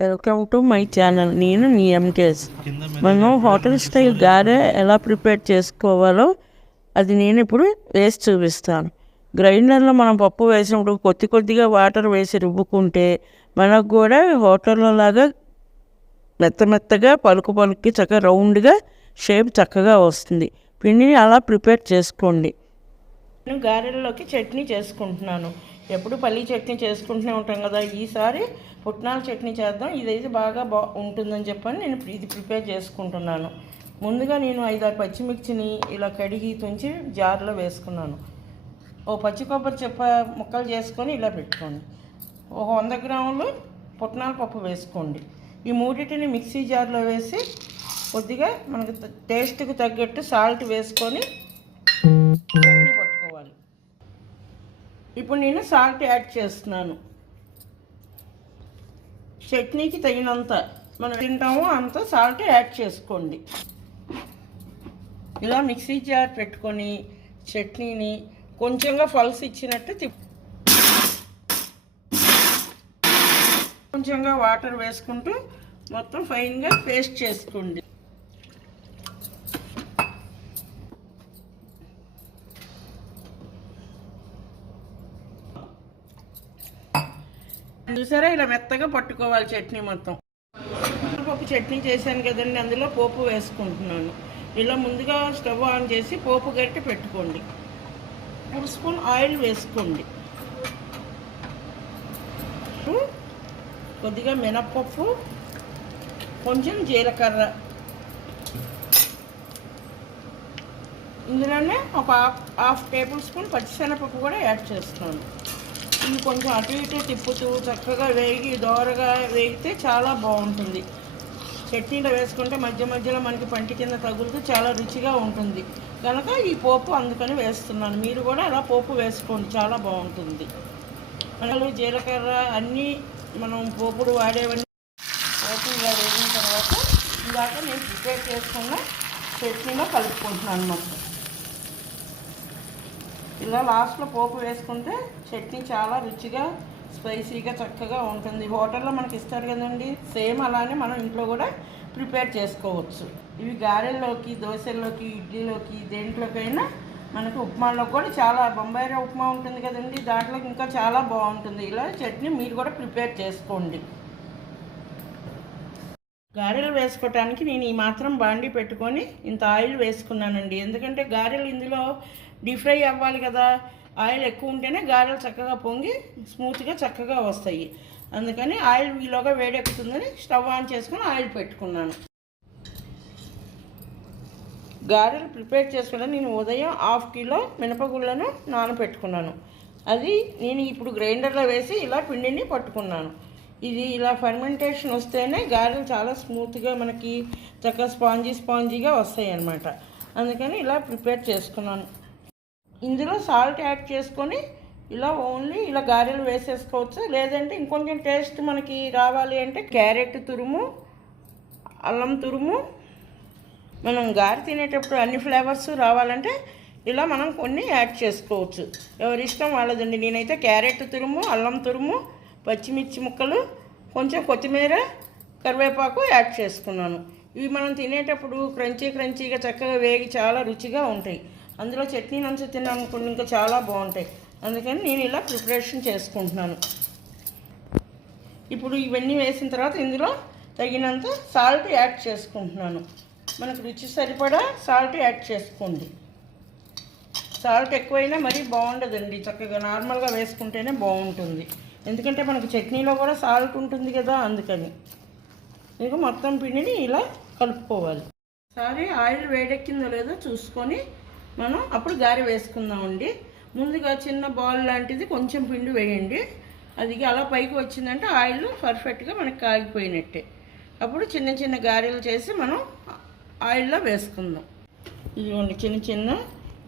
Welcome to my channel నేను నీ MKS మనం హోటల్ స్టైల్ గారె ఎలా ప్రిపేర్ చేసుకోవాలో అది నేను ఇప్పుడు వేసి చూపిస్తాను. గ్రైండర్లో మనం పప్పు వేసినప్పుడు కొద్ది కొద్దిగా వాటర్ వేసి రుబ్బుకుంటే మనకు కూడా హోటల్లో లాగా మెత్త మెత్తగా పలుకు పలుకి చక్కగా రౌండ్గా షేప్ చక్కగా వస్తుంది. పిండిని అలా ప్రిపేర్ చేసుకోండి. నేను గారెల్లోకి చట్నీ చేసుకుంటున్నాను. ఎప్పుడు పల్లీ చట్నీ చేసుకుంటూనే ఉంటాం కదా ఈసారి పుట్నాల చట్నీ చేద్దాం. ఇదైతే బాగా బా ఉంటుందని చెప్పని నేను ఇది ప్రిపేర్ చేసుకుంటున్నాను. ముందుగా నేను ఐదారు పచ్చిమిర్చిని ఇలా కడిగి తుంచి జార్లో వేసుకున్నాను. ఓ పచ్చి కొబ్బరి చెప్ప ముక్కలు చేసుకొని ఇలా పెట్టుకోండి. ఒక వంద గ్రాములు పుట్నాల పప్పు వేసుకోండి. ఈ మూడింటిని మిక్సీ జార్లో వేసి కొద్దిగా మనకు టేస్ట్కి తగ్గట్టు సాల్ట్ వేసుకొని చట్నీ పట్టుకోవాలి. ఇప్పుడు నేను సాల్ట్ యాడ్ చేస్తున్నాను. చట్నీకి తగినంత మనం తింటామో అంత సాల్ట్ యాడ్ చేసుకోండి. ఇలా మిక్సీ జార్ పెట్టుకొని చట్నీని కొంచెంగా పల్స్ ఇచ్చినట్టు తిప్ కొంచెంగా వాటర్ వేసుకుంటూ మొత్తం ఫైన్గా పేస్ట్ చేసుకోండి. చూసారా? ఇలా మెత్తగా పట్టుకోవాలి చట్నీ మొత్తం. పప్పు చట్నీ చేశాను కదండి అందులో పోపు వేసుకుంటున్నాను. ఇలా ముందుగా స్టవ్ ఆన్ చేసి పోపు గట్టి పెట్టుకోండి. ఒక స్పూన్ ఆయిల్ వేసుకోండి. కొద్దిగా మినప్పప్పు కొంచెం జీలకర్ర. ఇందులోనే ఒక హాఫ్ హాఫ్ టేబుల్ స్పూన్ పచ్చిశనగపప్పు కూడా యాడ్ చేస్తున్నాను. ఇవి కొంచెం అటు ఇటు తిప్పుతూ చక్కగా వేగి దోరగా వేగితే చాలా బాగుంటుంది. చట్నీలో వేసుకుంటే మధ్య మధ్యలో మనకి పంటి కింద తగులుతూ చాలా రుచిగా ఉంటుంది. కనుక ఈ పోపు అందుకని వేస్తున్నాను. మీరు కూడా అలా పోపు వేసుకోండి. చాలా బాగుంటుంది. మనలు జీలకర్ర అన్నీ మనం పోపుడు వాడేవన్నీ పోపు ఇలా వేసిన తర్వాత ఇందాక నేను ప్రిపేర్ చేసుకున్న చట్నీలో కలుపుకుంటున్నాను మొత్తం. ఇలా లాస్ట్లో పోపు వేసుకుంటే చట్నీ చాలా రుచిగా స్పైసీగా చక్కగా ఉంటుంది. హోటల్లో మనకి ఇస్తారు కదండి సేమ్ అలానే మనం ఇంట్లో కూడా ప్రిపేర్ చేసుకోవచ్చు. ఇవి గారెల్లోకి దోశల్లోకి ఇడ్లీలోకి దేంట్లోకైనా మనకి ఉప్మాలో కూడా చాలా బొంబాయిరా ఉప్మా ఉంటుంది కదండి దాంట్లో ఇంకా చాలా బాగుంటుంది. ఇలా చట్నీ మీరు కూడా ప్రిపేర్ చేసుకోండి. గారెలు వేసుకోవటానికి నేను ఈ మాత్రం బాండి పెట్టుకొని ఇంత ఆయిల్ వేసుకున్నానండి. ఎందుకంటే గారెలు ఇందులో డీప్ ఫ్రై అవ్వాలి కదా. ఆయిల్ ఎక్కువ ఉంటేనే గారెలు చక్కగా పొంగి స్మూత్గా చక్కగా వస్తాయి. అందుకని ఆయిల్ ఈలోగా వేడెక్కుతుందని స్టవ్ ఆన్ చేసుకుని ఆయిల్ పెట్టుకున్నాను. గారెలు ప్రిపేర్ చేసుకుని నేను ఉదయం హాఫ్ కిలో మినపగుళ్ళను నానబెట్టుకున్నాను. అది నేను ఇప్పుడు గ్రైండర్లో వేసి ఇలా పిండిని పట్టుకున్నాను. ఇది ఇలా ఫర్మెంటేషన్ వస్తేనే గారెలు చాలా స్మూత్గా మనకి చక్కగా స్పాంజీ స్పాంజీగా వస్తాయి అన్నమాట అందుకని ఇలా ప్రిపేర్ చేసుకున్నాను. ఇందులో సాల్ట్ యాడ్ చేసుకొని ఇలా ఓన్లీ ఇలా గారెలు వేసేసుకోవచ్చు. లేదంటే ఇంకొంచెం టేస్ట్ మనకి రావాలి అంటే క్యారెట్ తురుము అల్లం తురుము. మనం గారి తినేటప్పుడు అన్ని ఫ్లేవర్స్ రావాలంటే ఇలా మనం కొన్ని యాడ్ చేసుకోవచ్చు. ఎవరి ఇష్టం వాళ్ళదండి. నేనైతే క్యారెట్ తురుము అల్లం తురుము పచ్చిమిర్చి ముక్కలు కొంచెం కొత్తిమీర కరివేపాకు యాడ్ చేసుకున్నాను. ఇవి మనం తినేటప్పుడు క్రంచీ క్రంచీగా చక్కగా వేగి చాలా రుచిగా ఉంటాయి. అందులో చట్నీ నంచు తిన్నామనుకోండి ఇంకా చాలా బాగుంటాయి. అందుకని నేను ఇలా ప్రిపరేషన్ చేసుకుంటున్నాను. ఇప్పుడు ఇవన్నీ వేసిన తర్వాత ఇందులో తగినంత సాల్ట్ యాడ్ చేసుకుంటున్నాను. మనకు రుచి సరిపడా సాల్ట్ యాడ్ చేసుకోండి. సాల్ట్ ఎక్కువైనా మరీ బాగుండదండి. చక్కగా నార్మల్గా వేసుకుంటేనే బాగుంటుంది. ఎందుకంటే మనకు చట్నీలో కూడా సాల్ట్ ఉంటుంది కదా అందుకని. మీకు మొత్తం పిండిని ఇలా కలుపుకోవాలి. సరే ఆయిల్ వేడెక్కిందో లేదో చూసుకొని మనం అప్పుడు గారి వేసుకుందామండి. ముందుగా చిన్న బాల్ లాంటిది కొంచెం పిండి వేయండి. అది అలా పైకి వచ్చిందంటే ఆయిల్ పర్ఫెక్ట్గా మనకి కాగిపోయినట్టే. అప్పుడు చిన్న చిన్న గారెలు చేసి మనం ఆయిల్లో వేసుకుందాం. ఇదిగోండి చిన్న చిన్న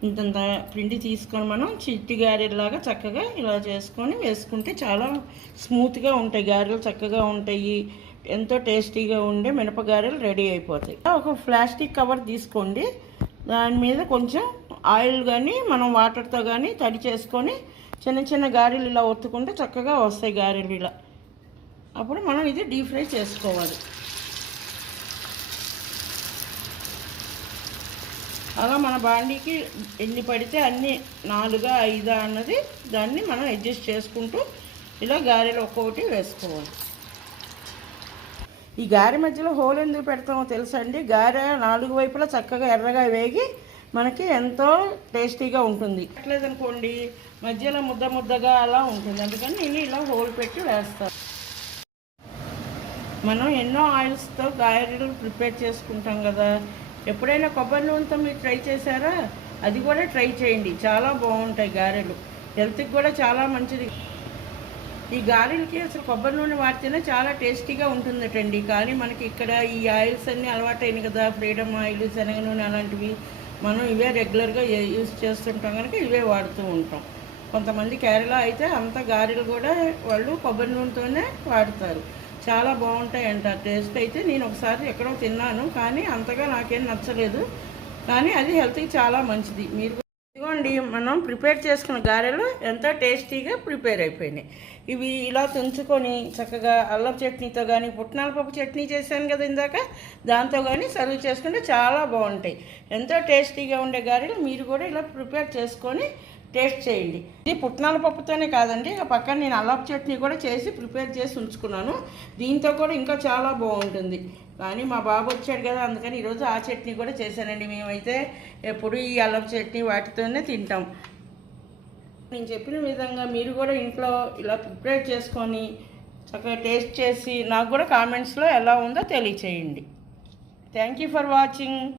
ఇంతంత పిండి తీసుకొని మనం చిట్టి గారెలాగా చక్కగా ఇలా చేసుకొని వేసుకుంటే చాలా స్మూత్గా ఉంటాయి. గారెలు చక్కగా ఉంటాయి. ఎంతో టేస్టీగా ఉండే మినపగారెలు రెడీ అయిపోతాయి. ఒక ప్లాస్టిక్ కవర్ తీసుకోండి. దాని మీద కొంచెం ఆయిల్ కానీ మనం వాటర్తో కానీ తడి చేసుకొని చిన్న చిన్న గారెలు ఇలా ఒత్తుకుంటే చక్కగా వస్తాయి గారెలు ఇలా. అప్పుడు మనం ఇది డీప్ ఫ్రై చేసుకోవాలి. అలా మన బాండీకి ఎన్ని పడితే అన్ని నాలుగా ఐదా అన్నది దాన్ని మనం అడ్జస్ట్ చేసుకుంటూ ఇలా గారెలు ఒక్కొక్కటి వేసుకోవాలి. ఈ గారె మధ్యలో హోల్ ఎందుకు పెడతామో తెలుసా అండి? గారె నాలుగు వైపులా చక్కగా ఎర్రగా వేగి మనకి ఎంతో టేస్టీగా ఉంటుంది. లేదనుకోండి మధ్యలో ముద్ద ముద్దగా అలా ఉంటుంది. అందుకని నేను ఇలా హోల్ పెట్టి వేస్తాను. మనం ఎన్నో ఆయిల్స్తో గారెలు ప్రిపేర్ చేసుకుంటాం కదా. ఎప్పుడైనా కొబ్బరి నూనెతో మీరు ట్రై చేశారా? అది కూడా ట్రై చేయండి. చాలా బాగుంటాయి గారెలు. హెల్త్కి కూడా చాలా మంచిది. ఈ గారెలకి అసలు కొబ్బరి నూనె వాడితేనే చాలా టేస్టీగా ఉంటుందటండి. కానీ మనకి ఇక్కడ ఈ ఆయిల్స్ అన్నీ అలవాటైన కదా ఫ్రీడమ్ ఆయిల్ శనగ నూనె అలాంటివి మనం ఇవే రెగ్యులర్గా యూజ్ చేస్తుంటాం కనుక ఇవే వాడుతూ ఉంటాం. కొంతమంది కేరళ అయితే అంత గారెలు కూడా వాళ్ళు కొబ్బరి నూనెతోనే వాడతారు. చాలా బాగుంటాయి టేస్ట్ అయితే నేను ఒకసారి ఎక్కడో తిన్నాను కానీ అంతగా నాకేం నచ్చలేదు. కానీ అది హెల్త్కి చాలా మంచిది. మీరు ఇదిగోండి మనం ప్రిపేర్ చేసుకున్న గారెలు ఎంతో టేస్టీగా ప్రిపేర్ అయిపోయినాయి. ఇవి ఇలా తుంచుకొని చక్కగా అల్లం చట్నీతో కానీ పుట్నాల పప్పు చట్నీ చేశాను కదా ఇందాక దాంతో కానీ సర్వ్ చేసుకుంటే చాలా బాగుంటాయి. ఎంతో టేస్టీగా ఉండే గారెలు మీరు కూడా ఇలా ప్రిపేర్ చేసుకొని టేస్ట్ చేయండి. ఇది పుట్నాల పప్పుతోనే కాదండి ఇక పక్కన నేను అల్లాప్ చట్నీ కూడా చేసి ప్రిపేర్ చేసి ఉంచుకున్నాను. దీంతో కూడా ఇంకా చాలా బాగుంటుంది. కానీ మా బాబు వచ్చాడు కదా అందుకని ఈరోజు ఆ చట్నీ కూడా చేశానండి. మేమైతే ఎప్పుడు ఈ అల్లం చట్నీ వాటితోనే తింటాం. నేను చెప్పిన విధంగా మీరు కూడా ఇంట్లో ఇలా ప్రిపేర్ చేసుకొని చక్కగా టేస్ట్ చేసి నాకు కూడా కామెంట్స్లో ఎలా ఉందో తెలియచేయండి. Thank you for watching.